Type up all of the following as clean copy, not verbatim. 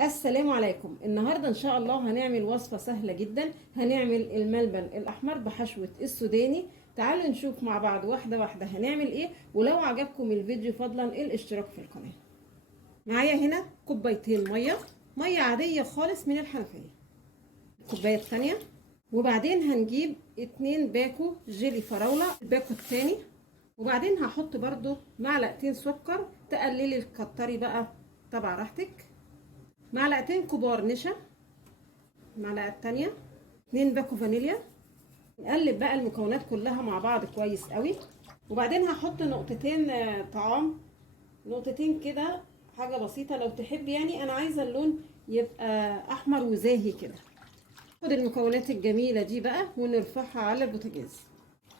السلام عليكم. النهارده ان شاء الله هنعمل وصفه سهله جدا. هنعمل الملبن الاحمر بحشوه السوداني. تعالوا نشوف مع بعض واحده واحده هنعمل ايه، ولو عجبكم الفيديو فضلا الاشتراك في القناه. معايا هنا كوبايتين ميه عاديه خالص من الحنفيه، الكوبايه الثانيه. وبعدين هنجيب 2 باكو جيلي فراوله الباكو الثاني. وبعدين هحط برضو معلقتين سكر، تقللي تكتري بقى طبعا راحتك. معلقتين كبار نشا، المعلقه التانية 2 باكو فانيليا. نقلب بقى المكونات كلها مع بعض كويس قوي. وبعدين هحط نقطتين طعام، نقطتين كده، حاجه بسيطه لو تحب. يعني انا عايزه اللون يبقى احمر وزاهي كده. خد المكونات الجميله دي بقى ونرفعها على البوتاجاز.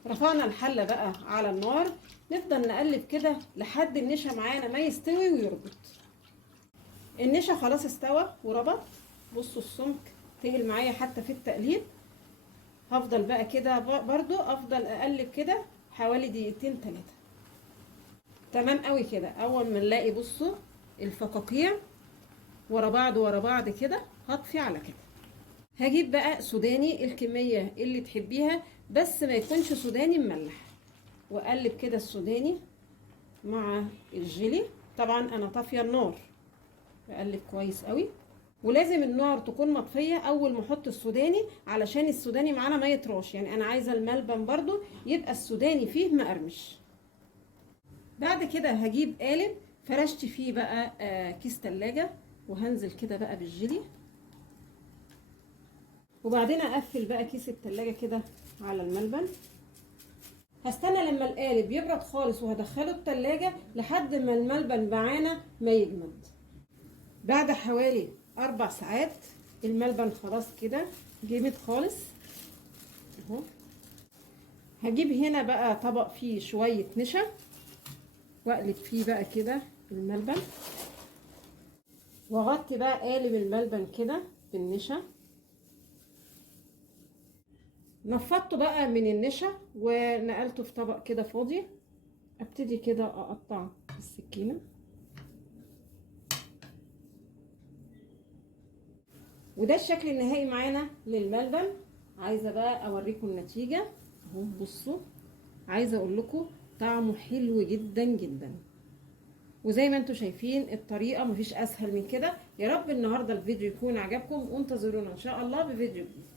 رفعنا الحله بقى على النار، نفضل نقلب كده لحد النشا معانا ما يستوي ويربط. النشا خلاص استوى وربط. بصوا السمك تقل معايا حتى في التقليب. هفضل بقى كده برضو افضل اقلب كده حوالي دقيقتين 3. تمام قوي كده. اول ما نلاقي بصوا الفقاقيع ورا بعض كده هطفي على كده. هجيب بقى سوداني الكمية اللي تحبيها، بس ما يكونش سوداني مملح. واقلب كده السوداني مع الجيلي. طبعا انا طافيه النار، بقلب كويس قوي. ولازم النار تكون مطفيه اول ما احط السوداني، علشان السوداني معانا ما يطراش. يعني انا عايزه الملبن برضو يبقى السوداني فيه مقرمش. بعد كده هجيب قالب فرشت فيه بقى كيس تلاجة، وهنزل كده بقى بالجيلي. وبعدين اقفل بقى كيس التلاجة كده على الملبن. هستنى لما القالب يبرد خالص وهدخله التلاجة لحد ما الملبن معانا ما يجمد. بعد حوالي 4 ساعات الملبن خلاص كده جمد خالص اهو. هجيب هنا بقى طبق فيه شوية نشا، واقلب فيه بقى كده الملبن، واغطي بقى قالب الملبن كده بالنشا. نفضته بقى من النشا ونقلته في طبق كده فاضي. ابتدي كده اقطع بالسكينة، وده الشكل النهائي معانا للملبن. عايزه بقى اوريكم النتيجه اهو. بصوا، عايزه اقول لكم طعمه حلو جدا جدا. وزي ما انتم شايفين الطريقه مفيش اسهل من كده. يا رب النهارده الفيديو يكون عجبكم، وانتظرونا ان شاء الله بفيديو جديد.